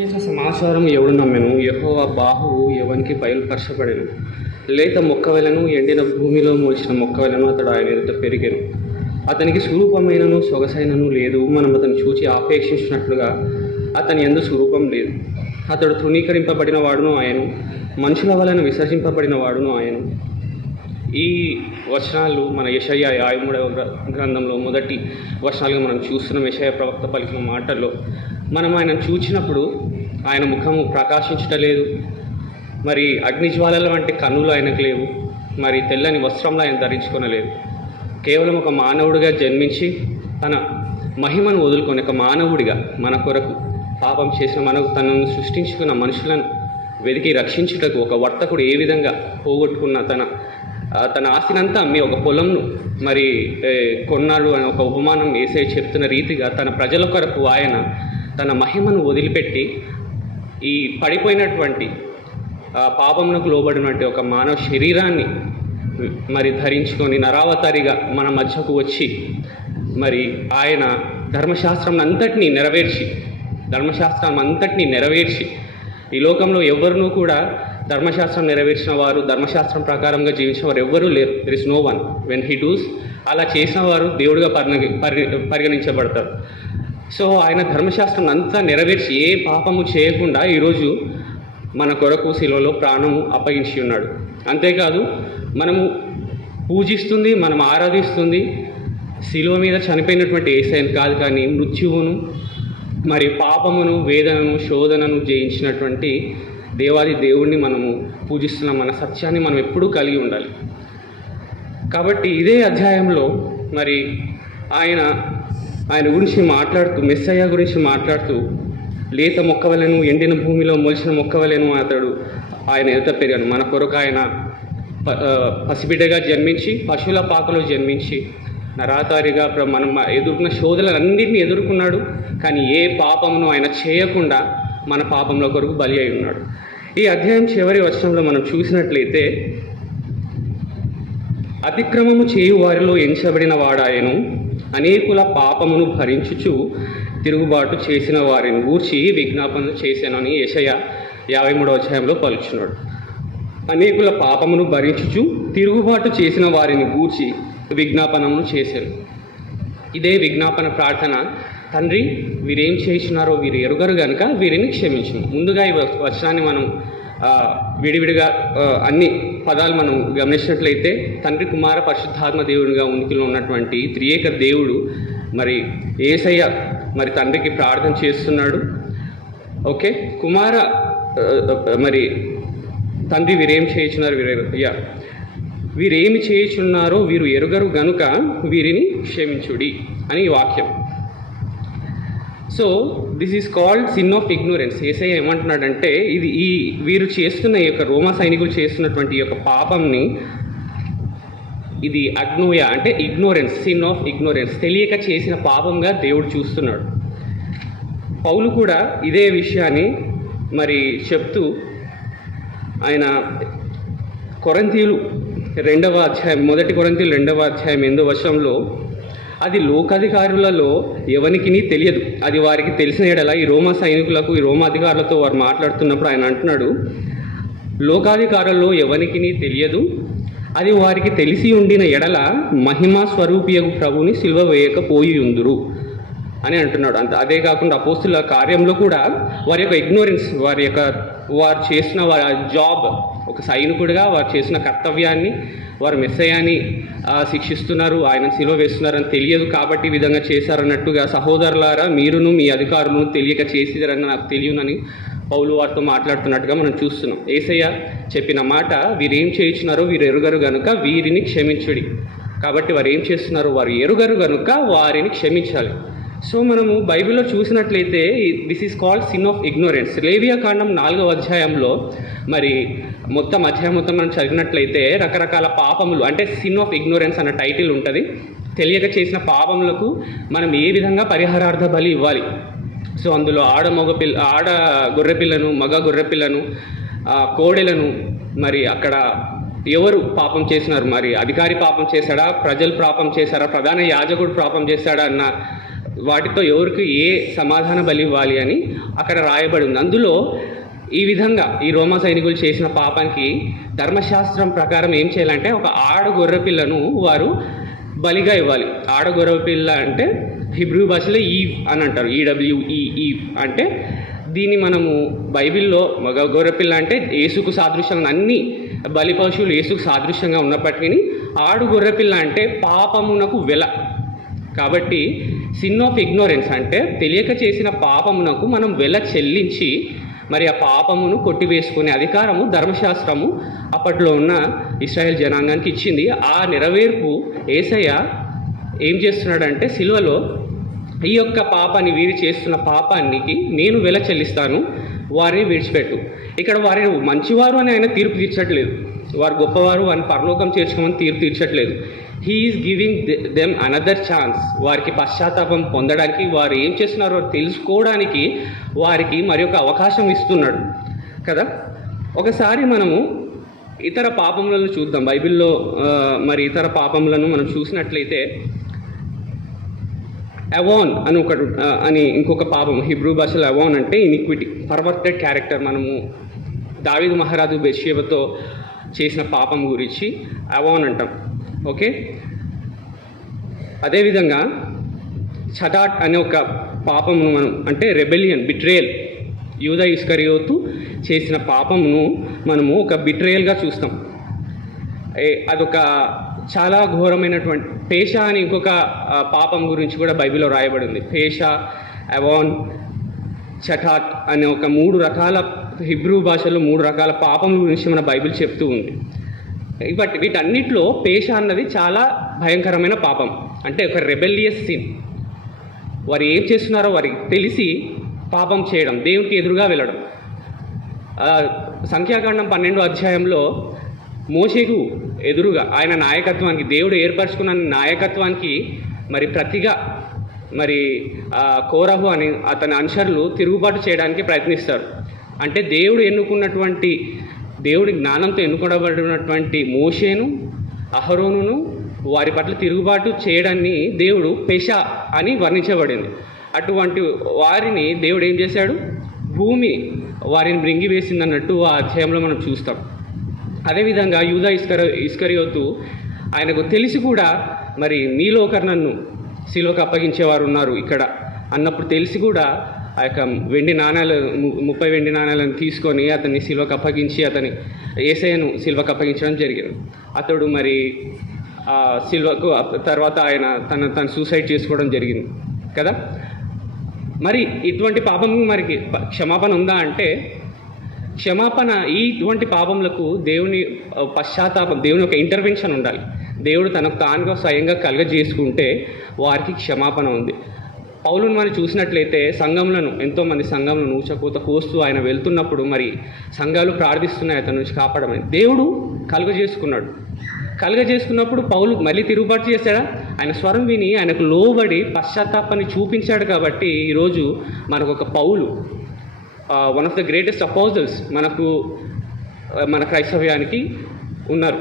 చేసిన సమాచారం ఎవడు నమ్మెను? యెహోవా బాహువు ఎవనికి బయలుపరచబడెను. లేత మొక్కవలెను, ఎండిన భూమిలో మొలిచిన మొక్కవలెను అతడు ఆయన ఎదుట పెరిగెను. అతనికి స్వరూపమైనను సొగసైనను లేదు. మనం అతను చూచి ఆపేక్షించినట్లుగా అతని యందు స్వరూపం లేదు. అతడు తృణీకరింపబడిన వాడును ఆయను, మనుషుల వలన విసర్జింపబడిన వాడును ఆయను. ఈ వచనాలు మన యెషయా 53వ గ్రంథంలో మొదటి వచనాలుగా మనం చూస్తున్నాం. యెషయా ప్రవక్త పలికిన మాటల్లో మనం ఆయన చూచినప్పుడు ఆయన ముఖము ప్రకాశించటలేదు, మరి అగ్నిజ్వాలల వంటి కన్నులు ఆయనకు లేవు, మరి తెల్లని వస్త్రంలో ఆయన ధరించుకొనలేదు. కేవలం ఒక మానవుడిగా జన్మించి తన మహిమను వదులుకొని ఒక మానవుడిగా మన కొరకు పాపం చేసిన మనకు తనను సృష్టించుకున్న మనుషులను వెతికి రక్షించుటకు ఒక వర్తకుడు ఏ విధంగా పోగొట్టుకున్న తన ఆస్తినంతా అమ్మి ఒక పొలంను మరి కొన్నాడు అని ఒక ఉపమానం యేసయ్య చెప్తున్న రీతిగా తన ప్రజల కొరకు ఆయన తన మహిమను వదిలిపెట్టి ఈ పడిపోయినటువంటి పాపమునకు లోబడినటువంటి ఒక మానవ శరీరాన్ని మరి ధరించుకొని నరావతారిగా మన మధ్యకు వచ్చి మరి ఆయన ధర్మశాస్త్రం అంతటినీ నెరవేర్చి ఈ లోకంలో ఎవరినూ కూడా ధర్మశాస్త్రం నెరవేర్చిన వారు, ధర్మశాస్త్రం ప్రకారంగా జీవించిన వారు ఎవ్వరూ లేరు. There is no one. When he does అలా చేసిన వారు దేవుడిగా పరిగణించబడతారు. సో ఆయన ధర్మశాస్త్రం అంతా నెరవేర్చి ఏ పాపము చేయకుండా ఈరోజు మన కొరకు శిలువలో ప్రాణము అప్పగించి ఉన్నాడు. అంతేకాదు మనము పూజిస్తుంది, మనం ఆరాధిస్తుంది శిలువ మీద చనిపోయినటువంటి యేసయ్యను కాదు, కానీ మృత్యువును మరి పాపమును, వేదనను, శోధనను జయించినటువంటి దేవాది దేవుణ్ణి మనము పూజిస్తున్నాం. మన సత్యాన్ని మనం ఎప్పుడూ కలిగి ఉండాలి. కాబట్టి ఇదే అధ్యాయంలో మరి ఆయన గురించి మాట్లాడుతూ, మెస్సయ్య గురించి మాట్లాడుతూ, లేత మొక్కవలెను, ఎండిన భూమిలో మొలిచిన మొక్కవలెను అతడు ఆయన ఎదుట పెరిగాను. మన కొరకు ఆయన పసిబిడ్డగా జన్మించి, పశువుల పాకలో జన్మించి, నరాతారిగా మనం ఎదుర్కొన్న శోధనలన్నింటినీ ఎదుర్కొన్నాడు. కానీ ఏ పాపమును ఆయన చేయకుండా మన పాపంలో కొరకు బలి అయి ఉన్నాడు. ఈ అధ్యాయం చివరి వచనంలో మనం చూసినట్లయితే, అతిక్రమము చేయు వారిలో ఎంచబడిన వాడాయను, అనేకుల పాపమును భరించుచు తిరుగుబాటు చేసిన వారిని గూర్చి విజ్ఞాపన చేశానని యెషయా 53వ అధ్యాయంలో పలుకుతున్నాడు. అనేకుల పాపమును భరించుచు తిరుగుబాటు చేసిన వారిని గూర్చి విజ్ఞాపనము చేశారు. ఇదే విజ్ఞాపన ప్రార్థన. తండ్రి, వీరేం చేస్తున్నారో వీరు ఎరుగరు కనుక వీరిని క్షమించుము. ముందుగా ఈ వచనాన్ని మనం విడివిడిగా అన్ని పదాలు మనం గమనించినట్లయితే, తండ్రి, కుమార, పరిశుద్ధాత్మ దేవునిగా ఉనికిలో ఉన్నటువంటి త్రియేక దేవుడు మరి యేసయ్య మరి తండ్రికి ప్రార్థన చేస్తున్నాడు. ఓకే, కుమార మరి తండ్రి వీరేం చేయుచున్నారు, వీరేమి చేయుచున్నారో వీరు ఎరుగరు గనుక వీరిని క్షమించుడి అని ఈ వాక్యం. So this is called sin of ignorance. యేసయ్య ఏమంటున్నాడంటే, వీరు చేస్తున్న ఈ యొక్క రోమా సైనికులు చేస్తున్నటువంటి ఈ యొక్క పాపంని, ఇది అగ్నోయ అంటే ఇగ్నోరెన్స్, సిన్ ఆఫ్ ఇగ్నోరెన్స్, తెలియక చేసిన పాపంగా దేవుడు చూస్తున్నాడు. పౌలు కూడా ఇదే విషయాన్ని మరి చెప్తూ ఆయన కొరింథీయులు 2వ అధ్యాయం, 1 కొరింథీయులు 2వ అధ్యాయం 8వ వచనంలో, అది లోకాధికారులలో ఎవనికిని తెలియదు, అది వారికి తెలిసిన ఎడల, ఈ రోమా సైనికులకు, ఈ రోమా అధికారులతో వారు మాట్లాడుతున్నప్పుడు ఆయన అంటున్నాడు, లోకాధికారులలో ఎవనికిని తెలియదు, అది వారికి తెలిసి ఉండిన ఎడల మహిమా స్వరూపియగు ప్రభుని సిలువ వేయకపోయి ఉందురు అని అంటున్నాడు. అదే కాకుండా అపోస్తుల కార్యంలో కూడా వారి యొక్క ఇగ్నోరెన్స్, వారు చేసిన వారి జాబ్, ఒక సైనికుడిగా వారు చేసిన కర్తవ్యాన్ని, వారు మెస్సయ్యని శిక్షిస్తున్నారు, ఆయన సిలువ వేస్తున్నారని తెలియదు కాబట్టి ఈ విధంగా చేశారన్నట్టుగా, సహోదరులారా మీరును మీ అధికారులను తెలియక చేసిరని నాకు తెలియనని పౌలు వారితో మాట్లాడుతున్నట్టుగా మనం చూస్తున్నాం. యేసయ్య చెప్పిన మాట, వీరేం చేయించున్నారో వీరు ఎరుగరు గనుక వీరిని క్షమించుడి. కాబట్టి వారు ఏం చేస్తున్నారో వారు ఎరుగరు గనుక వారిని క్షమించాలి. సో మనము బైబిల్లో చూసినట్లయితే this is called sin of ignorance. లేవియాకాండం 4వ అధ్యాయంలో మరి అధ్యాయం మొత్తం మనం చదివినట్లయితే రకరకాల పాపములు, అంటే సిన్ ఆఫ్ ఇగ్నోరెన్స్ అన్న టైటిల్ ఉంటుంది. తెలియక చేసిన పాపములకు మనం ఏ విధంగా పరిహారార్థ బలి ఇవ్వాలి. సో అందులో ఆడ గొర్రెపిల్లను, మగ గొర్రెపిల్లను, కోడెలను, మరి అక్కడ ఎవరు పాపం చేసినారు, మరి అధికారి పాపం చేశాడా, ప్రజలు పాపం చేశారా, ప్రధాన యాజకుడు పాపం చేశాడా అన్న వాటితో ఎవరికి ఏ సమాధాన బలి ఇవ్వాలి అని అక్కడ రాయబడి ఉంది. అందులో ఈ విధంగా ఈ రోమా సైనికులు చేసిన పాపానికి ధర్మశాస్త్రం ప్రకారం ఏం చేయాలంటే ఒక గొర్రెపిల్లను వారు బలిగా ఇవ్వాలి. గొర్రెపిల్ల అంటే హిబ్రూ భాషలో ఈవ్ అని అంటారు, ఈవ్ అంటే దీన్ని మనము బైబిల్లో గొర్రెపిల్ల అంటే యేసుకు సాదృశ్యంగా, అన్ని బలి పశువులు యేసుకు సాదృశ్యంగా ఉన్నప్పటికీ గొర్రెపిల్ల అంటే పాపమునకు వెల. కాబట్టి సిన్ ఆఫ్ ఇగ్నోరెన్స్ అంటే తెలియక చేసిన పాపమునకు మనం వెల చెల్లించి మరి ఆ పాపమును కొట్టివేసుకునే అధికారము ధర్మశాస్త్రము అప్పట్లో ఉన్న ఇశ్రాయేల్ జనాంగానికి ఇచ్చింది. ఆ నెరవేర్పు యేసయ్య ఏం చేస్తున్నాడంటే సిలువలో ఈ యొక్క పాపాన్ని, వీరు చేస్తున్న పాపానికి నేను వెల చెల్లిస్తాను, వారిని విడిచిపెట్టు. ఇక్కడ వారిని మంచివారు అని ఆయన తీర్పు తీర్చట్లేదు, వారు గొప్పవారు అని పరలోకం చేర్చుకోమని తీర్పు తీర్చట్లేదు. He is giving them another chance. వారికి పశ్చాత్తాపం పొందడానికి, వారు ఏం చేస్తున్నారో తెలుసుకోవడానికి వారికి మరి ఒక అవకాశం ఇస్తున్నాడు కదా. ఒకసారి మనము ఇతర పాపములను చూద్దాం. బైబిల్లో మరి ఇతర పాపములను మనం చూసినట్లయితే అవోన్ అని ఇంకొక పాపం, హిబ్రూ భాషలో అవోన్ అంటే ఇనిక్విటీ, పర్వర్టెడ్ క్యారెక్టర్. మనము దావీదు మహారాజు బెత్షెబతో చేసిన పాపం గురించి అవోన్ అంటాం. ఓకే, అదేవిధంగా చటాట్ అనే ఒక పాపమును మనం అంటే రెబెలియన్, బిట్రేయల్, యూదా ఇస్కరియోతు చేసిన పాపమును మనము ఒక బిట్రేయల్గా చూస్తాం. అదొక చాలా ఘోరమైనటువంటి పేషా అని ఇంకొక పాపం గురించి కూడా బైబిల్లో రాయబడి ఉంది. పేషా, అవోన్, చటాట్ అనే ఒక 3 రకాల హిబ్రూ భాషలో 3 రకాల పాపం గురించి మన బైబిల్ చెప్తూ ఉంది. వీటన్నిటిలో పేషా అన్నది చాలా భయంకరమైన పాపం. అంటే ఒక రెబెలియస్ సిన్. వారు ఏం చేస్తున్నారో వారికి తెలిసి పాపం చేయడం, దేవునికి ఎదురుగా వెళ్ళడం. సంఖ్యాకాండం 12వ అధ్యాయంలో మోషేకు ఎదురుగా ఆయన నాయకత్వానికి, దేవుడు ఏర్పరచుకున్న నాయకత్వానికి మరి ప్రతిగా మరి కోరహు అని అతని అనుచరులు తిరుగుబాటు చేయడానికి ప్రయత్నిస్తారు. అంటే దేవుడి జ్ఞానంతో ఎన్నుకోబడినటువంటి మోషేను, అహరోనును వారి పట్ల తిరుగుబాటు చేయడాన్ని దేవుడు పెషా అని వర్ణించబడింది. అటువంటి వారిని దేవుడు ఏం చేశాడు? భూమి వారిని మృంగివేసిందన్నట్టు ఆ అధ్యాయంలో మనం చూస్తాం. అదేవిధంగా యూదా ఇస్కరియోతు ఆయనకు తెలిసి కూడా మరి మీలో ఒకరు నన్ను సిలువకు అప్పగించేవారు ఉన్నారు ఇక్కడ అన్నప్పుడు తెలిసి కూడా ఆ యొక్క 30 వెండి నాణాలను తీసుకొని అతన్ని సిలువకు అప్పగించి అతని యేసయ్యను సిలువకు అప్పగించడం జరిగింది. అతడు మరి సిలువకు తర్వాత ఆయన తను సూసైడ్ చేసుకోవడం జరిగింది కదా. మరి ఇటువంటి పాపం మరి క్షమాపణ ఉందా అంటే క్షమాపణ, ఇటువంటి పాపములకు దేవుని పశ్చాత్తాపం, దేవుని యొక్క ఇంటర్వెన్షన్ ఉండాలి. దేవుడు తనకు తానుగా స్వయంగా కలుగజేసుకుంటే వారికి క్షమాపణ ఉంది. పౌలుని మనం చూసినట్లయితే ఎంతోమంది సంఘంలను ఊచకూత కోస్తూ ఆయన వెళ్తున్నప్పుడు మరి సంఘాలు ప్రార్థిస్తున్నాయి అతని నుంచి కాపాడమని. దేవుడు కలుగజేసుకున్నప్పుడు పౌలు మళ్ళీ తిరుగుబాటు చేశాడా? ఆయన స్వరం విని ఆయనకు లోబడి పశ్చాత్తాపాన్ని చూపించాడు. కాబట్టి ఈరోజు మనకు ఒక పౌలు, one of the greatest apostles మన క్రైస్తవ్యానికి ఉన్నారు.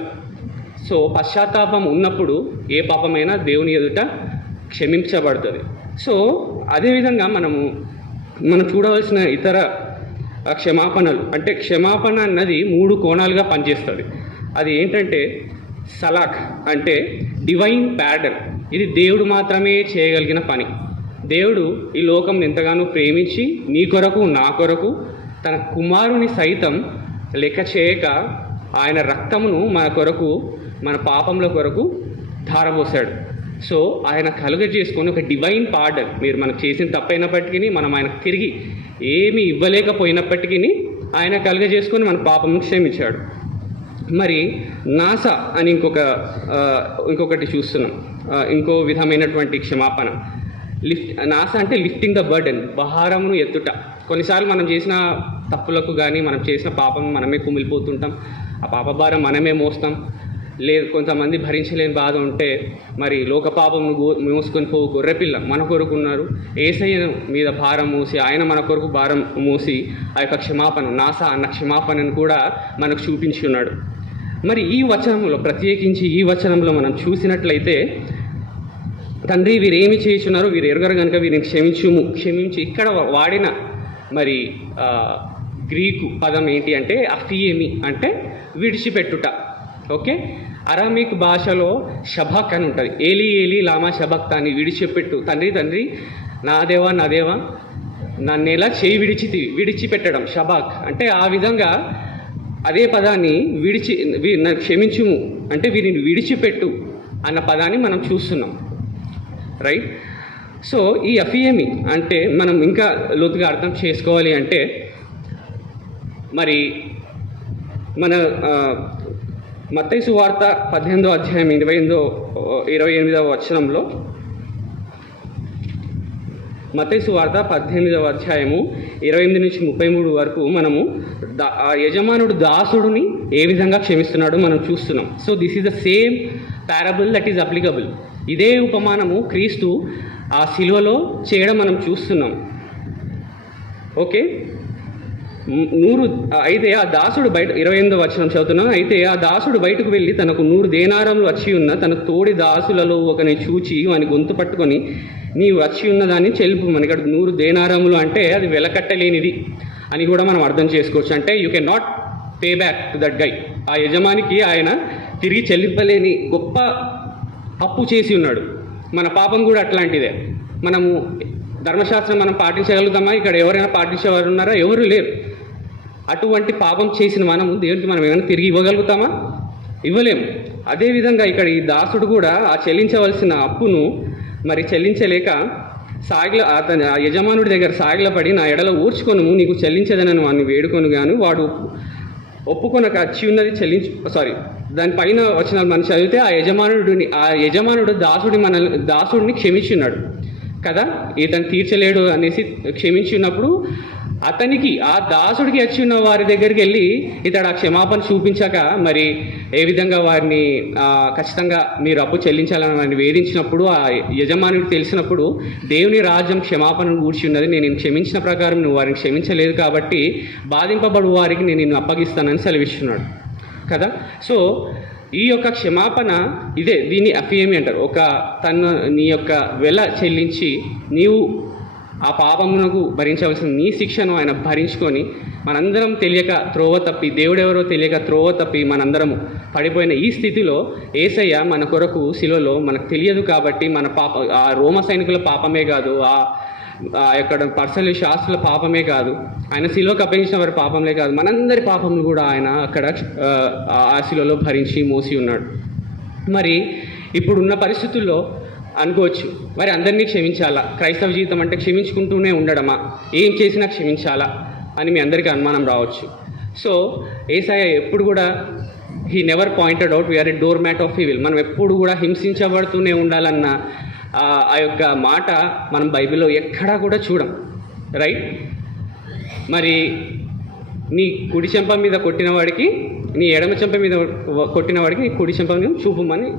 సో పశ్చాత్తాపం ఉన్నప్పుడు ఏ పాపమైనా దేవుని ఎదుట క్షమించబడుతుంది. సో అదేవిధంగా మనం చూడవలసిన ఇతర క్షమాపణలు అంటే క్షమాపణ అన్నది 3 కోణాలుగా పనిచేస్తుంది. అది ఏంటంటే సలాక్ అంటే డివైన్ ప్యాడన్. ఇది దేవుడు మాత్రమే చేయగలిగిన పని. దేవుడు ఈ లోకంని ఎంతగానో ప్రేమించి నీ కొరకు నా కొరకు తన కుమారుని సైతం లెక్క చేయక ఆయన రక్తమును మన పాపముల కొరకు ధారపోసాడు. సో ఆయన కలుగజేసుకొని ఒక డివైన్ పార్డన్, మీరు మనకు చేసిన తప్పైనప్పటికీ మనం ఆయనకు తిరిగి ఏమీ ఇవ్వలేకపోయినప్పటికీ ఆయన కలుగజేసుకొని మన పాపమును క్షమించాడు. మరి నాసా అని ఇంకొకటి చూస్తున్నాం, ఇంకో విధమైనటువంటి క్షమాపణ. నాసా అంటే లిఫ్టింగ్ ద బర్డెన్, భారమును ఎత్తుట. కొన్నిసార్లు మనం చేసిన తప్పులకు కానీ మనం చేసిన పాపం మనమే కుమిలిపోతుంటాం, ఆ పాప భారం మనమే మోస్తాం. లేదు కొంతమంది భరించలేని బాధ ఉంటే మరి లోక పాపమును మోసుకొని పోవు గొర్రెపిల్ల మన కొరకు ఉన్నారు. యేసయ్య మీద భారం మోసి ఆయన మన కొరకు భారం మోసి ఆ యొక్క క్షమాపణ, నాసా అన్న క్షమాపణను కూడా మనకు చూపించి ఉన్నాడు. మరి ఈ వచనంలో ప్రత్యేకించి ఈ వచనంలో మనం చూసినట్లయితే తండ్రి వీరేమి చేయుచున్నారో వీరు ఎరుగరు కనుక వీరిని క్షమించుము. క్షమించి ఇక్కడ వాడిన మరి గ్రీకు పదం ఏంటి అంటే అఫియేమి, అంటే విడిచిపెట్టుట. ఓకే, అరామిక్ భాషలో షబక్ అని ఉంటుంది. ఏలి ఏలి లామా షబక్తా అని, విడిచిపెట్టు. తండ్రి తండ్రి నా దేవా నా దేవా నన్ను ఎలా చేయి విడిచిపెట్టడం షబాక్ అంటే. ఆ విధంగా అదే పదాన్ని క్షమించుము అంటే వీరిని విడిచిపెట్టు అన్న పదాన్ని మనం చూస్తున్నాం, రైట్. సో ఈ అఫియేమి అంటే మనం ఇంకా లోతుగా అర్థం చేసుకోవాలి అంటే మరి మన మత్తయి సువార్త 18వ అధ్యాయం 28వ వచనంలో, మత్తయి సువార్త 18వ అధ్యాయము 28 నుంచి 33 వరకు మనము యజమానుడు దాసుడిని ఏ విధంగా క్షమిస్తున్నాడో మనం చూస్తున్నాం. So this is the same parable that is applicable. ఇదే ఉపమానము క్రీస్తు ఆ శిలువలో చేయడం మనం చూస్తున్నాం. ఓకే, అయితే ఆ దాసుడు బయట 28వ వచనం చదువుతున్నాను. అయితే ఆ దాసుడు బయటకు వెళ్ళి తనకు 100 దేనారములు వచ్చి ఉన్న తన తోడి దాసులలో ఒకని చూచి వాని గొంతు పట్టుకొని నీవు వచ్చి ఉన్నదాన్ని చెల్పు. మనకి 100 దేనారములు అంటే అది వెలకట్టలేనిది అని కూడా మనం అర్థం చేసుకోవచ్చు. అంటే you can not pay back to that guy. ఆ యజమానికి ఆయన తిరిగి చెల్లింపలేని గొప్ప అప్పు చేసి ఉన్నాడు. మన పాపం కూడా అట్లాంటిదే. మనము ధర్మశాస్త్రం మనం పాటించగలుగుతామా? ఇక్కడ ఎవరైనా పాటించేవారు ఉన్నారా? ఎవరు లేరు. అటువంటి పాపం చేసిన మనము దేవునికి మనం ఏమైనా తిరిగి ఇవ్వగలుగుతామా? ఇవ్వలేము. అదేవిధంగా ఇక్కడ ఈ దాసుడు కూడా ఆ చెల్లించవలసిన అప్పును మరి చెల్లించలేక అతని ఆ యజమానుడి దగ్గర సాగిలపడి నా ఎడలో ఊర్చుకొను నీకు చెల్లించదనని వాడిని వేడుకొను గాను వాడు ఒప్పుకొనక వచ్చి ఉన్నది దానిపైన వచ్చిన మనం చదివితే ఆ యజమానుడు దాసుడిని క్షమించున్నాడు కదా. ఇతను తీర్చలేడు అనేసి క్షమించి ఉన్నప్పుడు అతనికి ఆ దాసుడికి వచ్చి ఉన్న వారి దగ్గరికి వెళ్ళి ఇతడు ఆ క్షమాపణ చూపించాక మరి ఏ విధంగా వారిని ఖచ్చితంగా మీరు అప్పు చెల్లించాలని వారిని వేధించినప్పుడు ఆ యజమానుడికి తెలిసినప్పుడు దేవుని రాజ్యం క్షమాపణను కూర్చి ఉన్నది, నేను క్షమించిన ప్రకారం నువ్వు వారిని క్షమించలేదు కాబట్టి బాధింపబడు వారికి నేను నిన్ను అప్పగిస్తానని సెలవిస్తున్నాడు కదా. సో ఈ యొక్క క్షమాపణ ఇదే, దీన్ని అఫియేమి అంటారు. నీ యొక్క వెల చెల్లించి నీవు ఆ పాపమునకు భరించవలసిన నీ శిక్షను ఆయన భరించుకొని మనందరం తెలియక త్రోవ తప్పి, దేవుడెవరో తెలియక త్రోవ తప్పి మనందరము పడిపోయిన ఈ స్థితిలో యేసయ్య మన కొరకు శిలువలో మనకు తెలియదు కాబట్టి మన ఆ రోమ సైనికుల పాపమే కాదు, ఆ యొక్క పర్సనల్ శాస్త్రుల పాపమే కాదు, ఆయన శిలువకు అప్పగించిన వారి పాపంలే కాదు, మనందరి పాపములు కూడా ఆయన అక్కడ ఆ శిలువలో భరించి మోసి ఉన్నాడు. మరి ఇప్పుడున్న పరిస్థితుల్లో అనుకోవచ్చు, మరి అందరినీ క్షమించాలా? క్రైస్తవ జీవితం అంటే క్షమించుకుంటూనే ఉండడమా? ఏం చేసినా క్షమించాలా అని మీ అందరికీ అనుమానం రావచ్చు. సో యేసయ్య ఎప్పుడు కూడా he never pointed out we are a doormat of evil. మనం ఎప్పుడు కూడా హింసించబడుతూనే ఉండాలన్న ఆ యొక్క మాట మనం బైబిల్లో ఎక్కడా కూడా చూడం, రైట్. మరి నీ కుడి చెంప మీద కొట్టిన వాడికి, నీ ఎడమ చెంప మీద కొట్టిన వాడికి నీ కుడి చెంప మీద చూపమని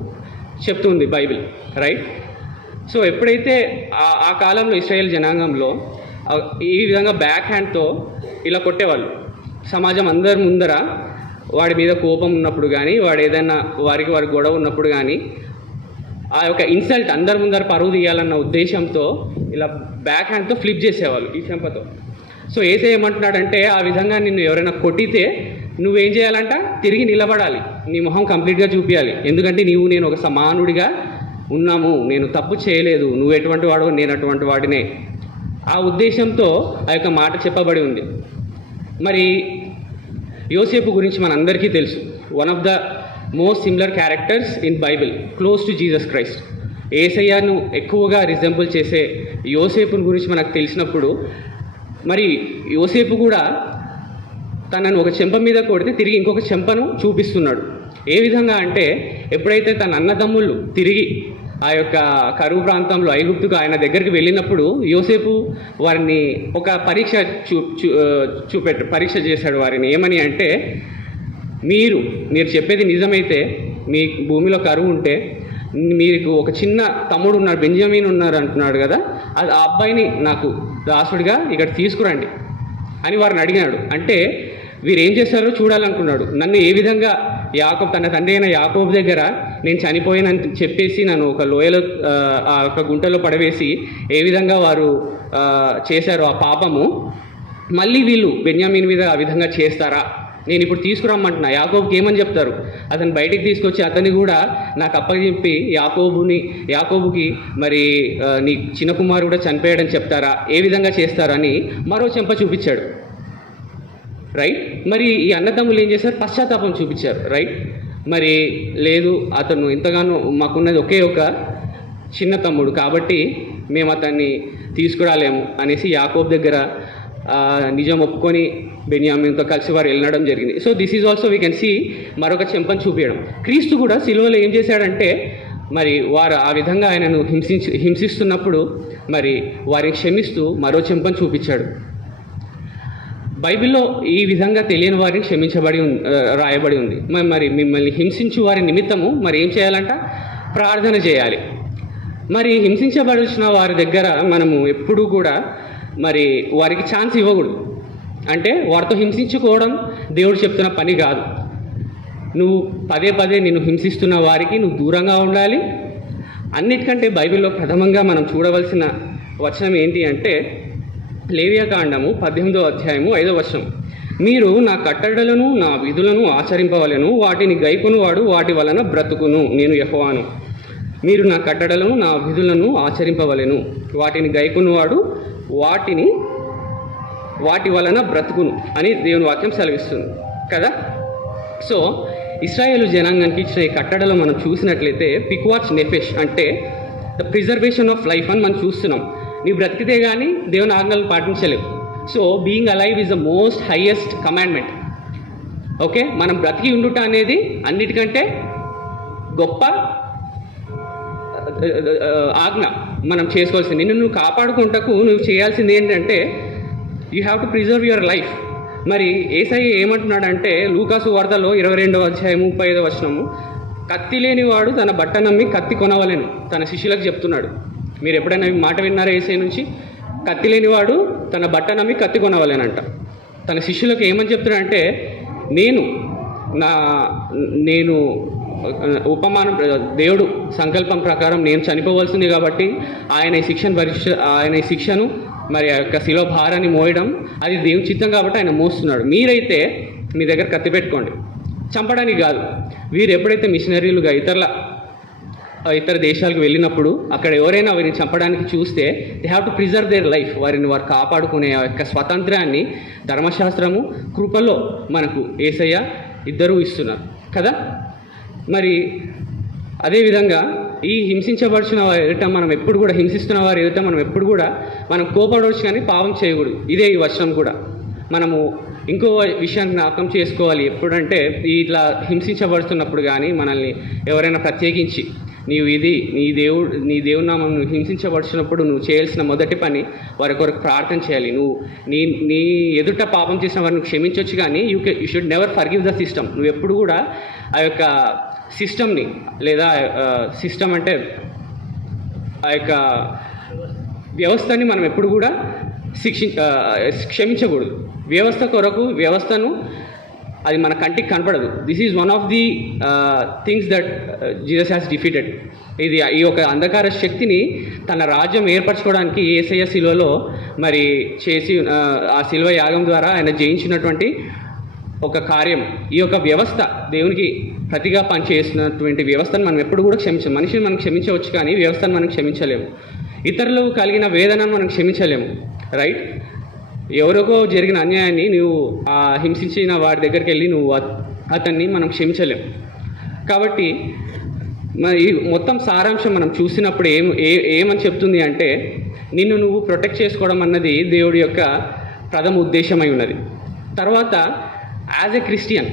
చెప్తుంది బైబిల్, రైట్. సో ఎప్పుడైతే ఆ కాలంలో ఇశ్రాయేల్ జనాంగంలో ఈ విధంగా బ్యాక్ హ్యాండ్తో ఇలా కొట్టేవాళ్ళు, సమాజం అందరి ముందర వాడి మీద కోపం ఉన్నప్పుడు కానీ, వాడు ఏదైనా వారికి గొడవ ఉన్నప్పుడు కానీ ఆ యొక్క ఇన్సల్ట్ అందరి ముందర పరువు తీయాలన్న ఉద్దేశంతో ఇలా బ్యాక్ హ్యాండ్తో ఫ్లిప్ చేసేవాళ్ళు ఈ చెంపతో. సో యేసయ్య ఏమంటున్నాడంటే ఆ విధంగా నిన్ను ఎవరైనా కొట్టితే నువ్వేం చేయాలంట? తిరిగి నిలబడాలి, నీ మొహం కంప్లీట్గా చూపించాలి. ఎందుకంటే నేను ఒక సమానుడిగా ఉన్నాము, నేను తప్పు చేయలేదు, నువ్వు ఎటువంటి వాడు నేను అటువంటి వాడినే, ఆ ఉద్దేశంతో ఆ యొక్క మాట చెప్పబడి ఉంది. మరి యోసేపు గురించి మనందరికీ తెలుసు, one of the most similar characters in Bible, close to Jesus Christ. యేసయ్యను ఎక్కువగా రిజెంబుల్ చేసే యోసేపుని గురించి మనకు తెలిసినప్పుడు మరి యోసేపు కూడా తనను ఒక చెంప మీద కొడితే తిరిగి ఇంకొక చెంపను చూపిస్తున్నాడు. ఏ విధంగా అంటే ఎప్పుడైతే తన అన్నదమ్ముళ్ళు తిరిగి ఆ యొక్క కరువు ప్రాంతంలో ఐగుప్తుకు ఆయన దగ్గరికి వెళ్ళినప్పుడు యోసేపు వారిని ఒక పరీక్ష చేశాడు వారిని. ఏమని అంటే, మీరు చెప్పేది నిజమైతే, మీ భూమిలో కరువు ఉంటే మీకు ఒక చిన్న తమ్ముడు ఉన్నారు, బెంజమిన్ ఉన్నారు అంటున్నాడు కదా, ఆ అబ్బాయిని నాకు దాసుడిగా ఇక్కడ తీసుకురండి అని వారిని అడిగినాడు. అంటే వీరు ఏం చేస్తారో చూడాలనుకున్నాడు. నన్ను ఏ విధంగా తన తండ్రి అయిన యాకోబు దగ్గర నేను చనిపోయానని చెప్పేసి నన్ను ఒక లోయలో ఆ ఒక గుంటలో పడవేసి ఏ విధంగా వారు చేశారో ఆ పాపము, మళ్ళీ వీళ్ళు బెన్యామీన్ మీద ఆ విధంగా చేస్తారా? నేను ఇప్పుడు తీసుకురమ్మంటున్నా. యాకోబుకి ఏమని చెప్తారు? అతను బయటికి తీసుకొచ్చి అతన్ని కూడా నాకు అప్పచెప్పి యాకోబుకి మరి నీ చిన్న కుమారుడు కూడా చనిపోయాడని చెప్తారా? ఏ విధంగా చేస్తారని మరో చెంప చూపించాడు. రైట్. మరి ఈ అన్నదమ్ములు ఏం చేశారు? పశ్చాత్తాపం చూపించారు. రైట్. మరి లేదు, అతను ఎంతగానో మాకున్నది ఒకే ఒక చిన్న తమ్ముడు కాబట్టి మేము అతన్ని తీసుకురాలేము అనేసి యాకోబు దగ్గర నిజం ఒప్పుకొని బెన్యామీన్తో కలిసి వారు వెళ్ళడం జరిగింది. So this is also we can see మరొక చెంపను చూపించడం. క్రీస్తు కూడా సిలువలో ఏం చేశాడంటే, మరి వారు ఆ విధంగా ఆయనను హింసిస్తున్నప్పుడు మరి వారిని క్షమిస్తూ మరో చెంపను చూపించాడు. బైబిల్లో ఈ విధంగా తెలియని వారిని రాయబడి ఉంది. మరి మిమ్మల్ని హింసించు వారి నిమిత్తము మరి ఏం చేయాలంట? ప్రార్థన చేయాలి. మరి హింసించబడాల్సిన వారి దగ్గర మనము ఎప్పుడూ కూడా మరి వారికి ఛాన్స్ ఇవ్వకూడదు. అంటే వారితో హింసించుకోవడం దేవుడు చెప్తున్న పని కాదు. నువ్వు పదే నిన్ను హింసిస్తున్న వారికి నువ్వు దూరంగా ఉండాలి. అన్నిటికంటే బైబిల్లో ప్రథమంగా మనం చూడవలసిన వచనం ఏంటి అంటే లేవియాకాండము 18వ అధ్యాయము 5వ వచనం. మీరు నా కట్టడలను నా విధులను ఆచరింపవలెను, వాటిని గైకొనువాడు వాటి వలన బ్రతుకును, నేను యెహోవాను. మీరు నా కట్టడలను నా విధులను ఆచరింపవలెను, వాటిని గైకొనువాడు వాటి వలన బ్రతుకును అని దేవుని వాక్యం సెలవిస్తుంది కదా. సో ఇశ్రాయేలు జనాంగానికి ఇచ్చిన ఈ కట్టడలో మనం చూసినట్లయితే పిక్వాచ్ నెఫెష్ అంటే ద ప్రిజర్వేషన్ ఆఫ్ లైఫ్ అని మనం చూస్తున్నాం. నీ బ్రతికితే కానీ దేవుని ఆజ్ఞలు పాటించలేవు. So being alive is the most highest commandment. Okay, మనం బ్రతికి ఉండుట అనేది అన్నిటికంటే గొప్ప ఆజ్ఞ మనం చేసుకోవాల్సింది. నిన్ను నువ్వు కాపాడుకుంటకు నువ్వు చేయాల్సింది ఏంటంటే you have to preserve your life. మరి యేసయ్య ఏమంటున్నాడంటే లూకాసు వార్తలో 22వ అధ్యాయం 35వ వచనము, కత్తి లేనివాడు తన బట్ట నమ్మి కత్తి కొనవలెను తన శిష్యులకు చెప్తున్నాడు. మీరు ఎప్పుడైనా మాట విన్నారా యేసయ్య నుంచి? కత్తి లేనివాడు తన బట్ట నమ్మి కత్తి కొనవలెనంట. తన శిష్యులకు ఏమని చెప్తున్నాడంటే నేను ఉపమానం, దేవుడు సంకల్పం ప్రకారం నేను చనిపోవలసింది కాబట్టి ఆయన ఈ శిక్షను మరి ఆ యొక్క శిలువ భారాన్ని మోయడం అది దేవుని చిత్తం కాబట్టి ఆయన మోస్తున్నాడు. మీరైతే మీ దగ్గర కత్తి పెట్టుకోండి, చంపడానికి కాదు. వీరు ఎప్పుడైతే మిషనరీలుగా ఇతర దేశాలకు వెళ్ళినప్పుడు అక్కడ ఎవరైనా వారిని చంపడానికి చూస్తే they have to preserve their life. వారు కాపాడుకునే ఆ యొక్క స్వాతంత్ర్యాన్ని ధర్మశాస్త్రము కృపలో మనకు యేసయ్య ఇద్దరూ ఇస్తున్నారు కదా. మరి అదేవిధంగా ఈ హింసించబడిన వారు ఎదుట మనం ఎప్పుడు కూడా హింసిస్తున్న వారు ఎదుట మనం ఎప్పుడు కూడా మనం కోపడవచ్చు కానీ పాపం చేయకూడదు. ఇదే ఈ వచనం కూడా మనము ఇంకో విషయాన్ని జ్ఞాపకం చేసుకోవాలి. ఎప్పుడంటే ఇట్లా హింసించబడుతున్నప్పుడు కానీ మనల్ని ఎవరైనా ప్రత్యేకించి నీ దేవుడి నామం నువ్వు హింసించబడుతున్నప్పుడు నువ్వు చేయాల్సిన మొదటి పని వారి కొరకు ప్రార్థన చేయాలి. నువ్వు నీ ఎదుట పాపం చేసిన వారిని క్షమించవచ్చు కానీ you should never forgive the system. నువ్వు ఎప్పుడు కూడా ఆ యొక్క సిస్టమ్ని లేదా సిస్టమ్ అంటే ఆ యొక్క వ్యవస్థని మనం ఎప్పుడు కూడా క్షమించకూడదు. వ్యవస్థను అది మన కంటికి కనపడదు. This is one of the things that Jesus has defeated. ఈ యొక్క అంధకార శక్తిని తన రాజ్యం ఏర్పరచుకోవడానికి యేసయ్య శిలువలో మరి చేసి ఆ శిలువ యాగం ద్వారా ఆయన జయించినటువంటి ఒక కార్యం. ఈ యొక్క వ్యవస్థ దేవునికి ప్రతిగా పనిచేస్తున్నటువంటి వ్యవస్థను మనం ఎప్పుడు కూడా మనిషిని మనం క్షమించవచ్చు కానీ వ్యవస్థను మనం క్షమించలేము. ఇతరులు కలిగిన వేదనను మనం క్షమించలేము. రైట్. ఎవరికో జరిగిన అన్యాయాన్ని నువ్వు హింసించిన వారి దగ్గరికి వెళ్ళి అతన్ని మనం క్షమించలేము. కాబట్టి మరి మొత్తం సారాంశం మనం చూసినప్పుడు ఏమని చెప్తుంది అంటే నిన్ను నువ్వు ప్రొటెక్ట్ చేసుకోవడం అన్నది దేవుడి యొక్క ప్రథమ ఉద్దేశమై ఉన్నది. తర్వాత యాజ్ ఎ క్రిస్టియన్,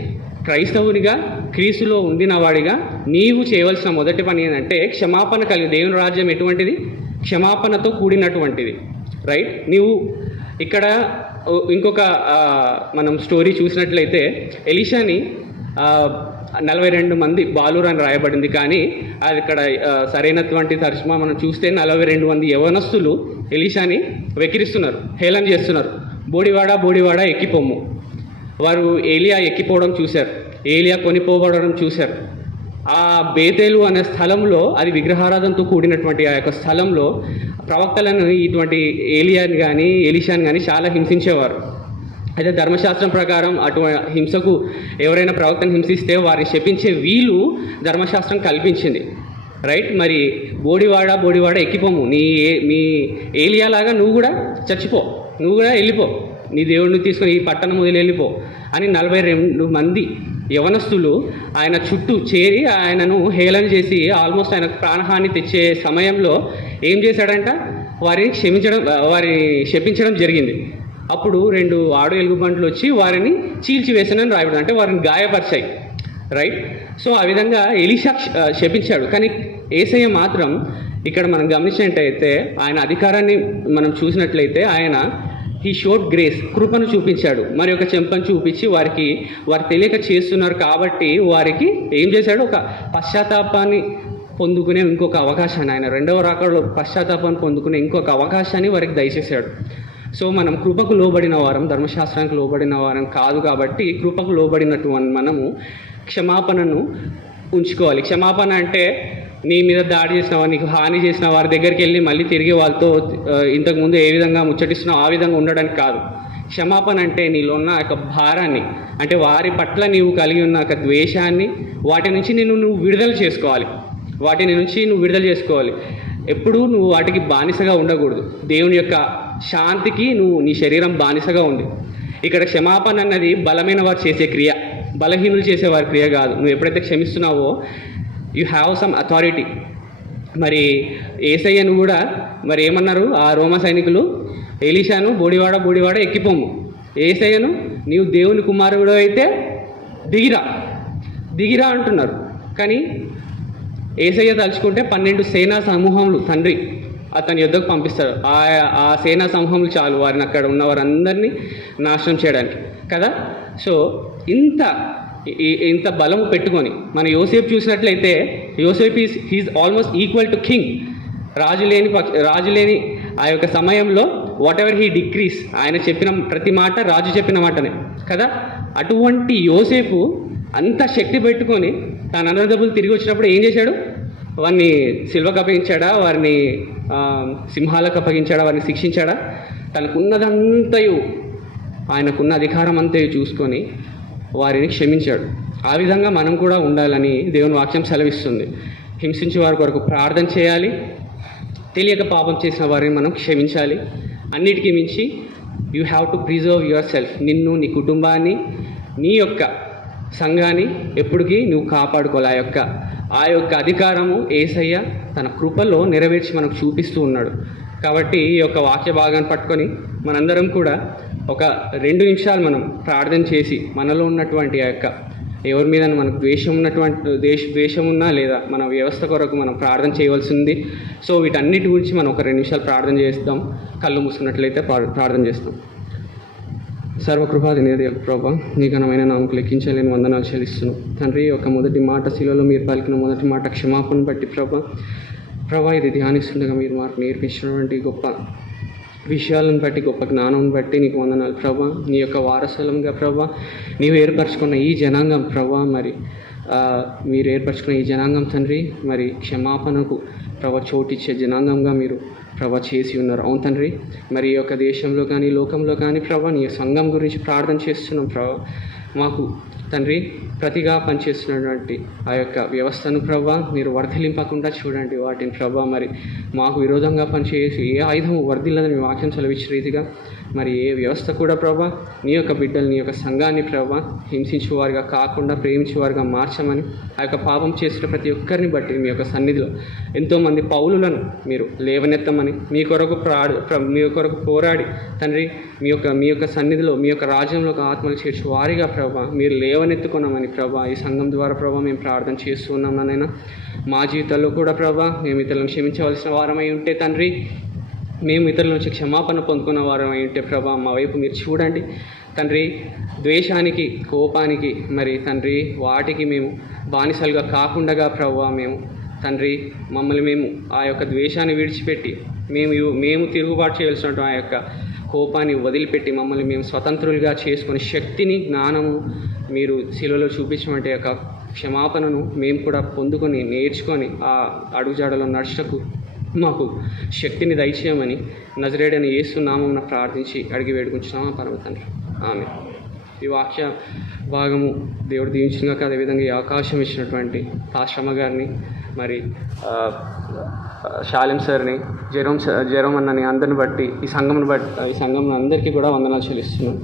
క్రైస్తవునిగా క్రీస్తులో ఉండిన వాడిగా నీవు చేయవలసిన మొదటి పని ఏంటంటే క్షమాపణ కలిగి. దేవుని రాజ్యం ఎటువంటిది? క్షమాపణతో కూడినటువంటిది. రైట్. నీవు ఇక్కడ ఇంకొక మనం స్టోరీ చూసినట్లయితే ఎలీషాని 42 మంది బాలురు అని రాయబడింది కానీ అది ఇక్కడ సరైనటువంటి తర్జుమా మనం చూస్తే 42 మంది యవనస్తులు ఎలీషాని వెక్కిరిస్తున్నారు, హేళన చేస్తున్నారు. బోడివాడ ఎక్కిపోము. వారు ఏలియా ఎక్కిపోవడం చూశారు, ఏలియా కొనిపోబడడం చూశారు. ఆ బేతేలు అనే స్థలంలో, అది విగ్రహారాధనతో కూడినటువంటి ఆ యొక్క స్థలంలో ప్రవక్తలను ఇటువంటి ఏలియాని కానీ ఎలీషాని కానీ చాలా హింసించేవారు. అయితే ధర్మశాస్త్రం ప్రకారం హింసకు ఎవరైనా ప్రవక్తను హింసిస్తే వారిని శపించే వీలు ధర్మశాస్త్రం కల్పించింది, రైట్. మరి బోడివాడ ఎక్కిపోము, మీ ఏలియాలాగా నువ్వు కూడా చచ్చిపో, నువ్వు కూడా వెళ్ళిపో, నీ దేవుడిని తీసుకొని ఈ పట్టణం వదిలి వెళ్ళిపో అని 42 మంది యవనస్తులు ఆయన చుట్టూ చేరి ఆయనను హేళన చేసి ఆల్మోస్ట్ ఆయన ప్రాణహాని తెచ్చే సమయంలో ఏం చేశాడంట, వారిని శపించడం జరిగింది. అప్పుడు 2 ఆడు ఎలుగుబంట్లు వచ్చి వారిని చీల్చివేసానని రాయబడింది, అంటే వారిని గాయపరిచాయి, రైట్. సో ఆ విధంగా ఎలీషా శపించాడు. కానీ యేసయ్య మాత్రం ఇక్కడ మనం గమనించినట్టయితే ఆయన అధికారాన్ని మనం చూసినట్లయితే ఆయన హీ షోడ్ గ్రేస్, కృపను చూపించాడు. మరి ఒక చెంపను చూపించి వారు తెలియక చేస్తున్నారు కాబట్టి వారికి ఏం చేశాడు, ఒక పశ్చాత్తాపాన్ని పొందుకునే ఇంకొక అవకాశాన్ని, ఆయన రెండవ రాకడలో పశ్చాత్తాపాన్ని పొందుకునే ఇంకొక అవకాశాన్ని వారికి దయచేశాడు. సో మనం కృపకు లోబడిన వారం, ధర్మశాస్త్రానికి లోబడిన వారం కాదు కాబట్టి కృపకు లోబడినటువంటి మనము క్షమాపణను ఉంచుకోవాలి. క్షమాపణ అంటే నీ మీద దాడి చేసిన వారు, నీకు హాని చేసిన వారి దగ్గరికి వెళ్ళి మళ్ళీ తిరిగి వాళ్ళతో ఇంతకుముందు ఏ విధంగా ముచ్చటిస్తున్నావు ఆ విధంగా ఉండడానికి కాదు. క్షమాపణ అంటే నీలో ఉన్న ఒక భారాన్ని, అంటే వారి పట్ల నీవు కలిగి ఉన్న ఒక ద్వేషాన్ని, వాటి నుంచి నువ్వు విడుదల చేసుకోవాలి. ఎప్పుడూ నువ్వు వాటికి బానిసగా ఉండకూడదు. దేవుని యొక్క శాంతికి నీ శరీరం బానిసగా ఉంది. ఇక్కడ క్షమాపణ అన్నది బలమైన వారు చేసే క్రియ, బలహీనులు చేసేవారి క్రియ కాదు. నువ్వు ఎప్పుడైతే క్షమిస్తున్నావో యూ హ్యావ్ సమ్ అథారిటీ. మరి యేసయ్యను కూడా మరి ఏమన్నారు ఆ రోమ సైనికులు, ఎలీషాను బోడివాడ ఎక్కిపోము, యేసయ్యను నీవు దేవుని కుమారుడు అయితే దిగిరా అంటున్నారు. కానీ యేసయ్య తలుచుకుంటే 12 సేనా సమూహములు తండ్రి అతని యుద్ధకు పంపిస్తాడు. ఆ సేనా సమూహములు చాలు వారిని అక్కడ ఉన్న వారందరినీ నాశనం చేయడానికి కదా. సో ఇంత బలము పెట్టుకొని మన యోసేపు చూసినట్లయితే, యోసేపు he's almost equal to king. రాజు లేని ఆ యొక్క సమయంలో వాట్ ఎవర్ హీ డిక్రీస్, ఆయన చెప్పిన ప్రతి మాట రాజు చెప్పిన మాటనే కదా. అటువంటి యోసేపు అంత శక్తి పెట్టుకొని తన అన్నదమ్ములు తిరిగి వచ్చినప్పుడు ఏం చేశాడు, వారిని సిల్వకు అప్పగించాడా, వారిని సింహాలకు అప్పగించాడా, వారిని శిక్షించాడా? తనకున్నదంతయు, ఆయనకున్న అధికారం అంతయు చూసుకొని వారిని క్షమించాడు. ఆ విధంగా మనం కూడా ఉండాలని దేవుని వాక్యం సెలవిస్తుంది. హింసించే వారి కొరకు ప్రార్థన చేయాలి, తెలియక పాపం చేసిన వారిని మనం క్షమించాలి. అన్నిటికీ మించి you have to preserve your self, నిన్ను, నీ కుటుంబాన్ని, నీ యొక్క సంఘాన్ని ఎప్పటికీ నువ్వు కాపాడుకోవాలి. ఆ యొక్క అధికారము యేసయ్య తన కృపలో నెరవేర్చి మనకు చూపిస్తూ ఉన్నాడు. కాబట్టి ఈ యొక్క వాక్య భాగాన్ని పట్టుకొని మనందరం కూడా ఒక 2 నిమిషాలు మనం ప్రార్థన చేసి మనలో ఉన్నటువంటి ఆ యొక్క ఎవరి మీద మనకు ద్వేషం ఉన్నా లేదా మన వ్యవస్థ కొరకు మనం ప్రార్థన చేయవలసింది. సో వీటన్నిటి గురించి మనం ఒక 2 నిమిషాలు ప్రార్థన చేస్తాం. కళ్ళు మూసుకున్నట్లయితే ప్రార్థన చేస్తాం. సర్వకృపాధినేది ప్రభా, నీ ఘనమైన నామకు లెక్కించలేని వందనాలు చెల్లిస్తున్నాం తండ్రి. ఒక మొదటి మాట శిలలో మీరు పలికిన మొదటి మాట క్షమాపణ బట్టి ప్రభా ఇది ధ్యానిస్తుండగా మీరు మాకు నేర్పించినటువంటి గొప్ప విషయాలను బట్టి, గొప్ప జ్ఞానం బట్టి నీకు వందనాలు ప్రభా. నీ యొక్క వారసులంగా ప్రభా నీవు ఏర్పరచుకున్న ఈ జనాంగం ప్రభా, మరి మీరు ఏర్పరచుకున్న ఈ జనాంగం తండ్రి, మరి క్షమాపణకు ప్రభా చోటిచ్చే జనాంగంగా మీరు ప్రభా చేసి ఉన్నారు. అవును తండ్రి, మరి ఈ యొక్క దేశంలో కానీ లోకంలో కానీ ప్రభా నీ సంఘం గురించి ప్రార్థన చేస్తున్నాం ప్రభా. మాకు తండ్రి ప్రతిగా పనిచేస్తున్నటువంటి ఆ యొక్క వ్యవస్థను ప్రభా మీరు వర్ధిలింపకుండా చూడండి వాటిని ప్రభా. మరి మాకు విరోధంగా పనిచేసి ఏ ఆయుధము వర్ధిల్లదని మీ వాక్యం సెలవిచ్చే రీతిగా మరి ఏ వ్యవస్థ కూడా ప్రభా నీ యొక్క బిడ్డలు, నీ యొక్క సంఘాన్ని ప్రభా హింసించేవారుగా కాకుండా ప్రేమించేవారుగా మార్చమని, ఆ యొక్క పాపం చేసిన ప్రతి ఒక్కరిని బట్టి మీ యొక్క సన్నిధిలో ఎంతోమంది పౌలులను మీరు లేవనెత్తమని, మీ కొరకు పోరాడి తండ్రి మీ యొక్క సన్నిధిలో, మీ యొక్క రాజ్యంలో ఆత్మలు చేర్చి వారిగా ప్రభా మీరు లేవనెత్తుకున్నామని ప్రభా ఈ సంఘం ద్వారా ప్రభా మేము ప్రార్థన చేస్తూ ఉన్నాం. నాయన మా జీవితాల్లో కూడా ప్రభా మేము ఇతరులను క్షమించవలసిన వారమై ఉంటే తండ్రి, మేము ఇతరుల నుంచి క్షమాపణ పొందుకున్న వారమై ఉంటే ప్రభా మా వైపు మీరు చూడండి తండ్రి. ద్వేషానికి, కోపానికి మరి తండ్రి వాటికి మేము బానిసలుగా కాకుండా ప్రభా మేము తండ్రి మమ్మల్ని మేము ఆ యొక్క ద్వేషాన్ని విడిచిపెట్టి మేము తిరుగుబాటు చేయాల్సినటువంటి ఆ యొక్క కోపాన్ని వదిలిపెట్టి మమ్మల్ని మేము స్వతంత్రులుగా చేసుకుని శక్తిని, జ్ఞానము మీరు శిలువలో చూపించినటువంటి యొక్క క్షమాపణను మేము కూడా పొందుకొని నేర్చుకొని ఆ అడుగుజాడలో నడుచుటకు మాకు శక్తిని దయచేయమని నజరేయుడైన యేసు నామమున ప్రార్థించి అడిగి వేడుకుంటున్నామా పరమ తండ్రి. ఆమేన్. ఈ వాక్య భాగము దేవుడు దీవించినగాక. అదేవిధంగా ఈ అవకాశం ఇచ్చినటువంటి పాశ్రమ గారిని, మరి శాలెం సార్ని, జెరోమ్ అన్నని అందరిని బట్టి ఈ సంఘం అందరికీ కూడా వందనాలు చెల్లిస్తున్నాను.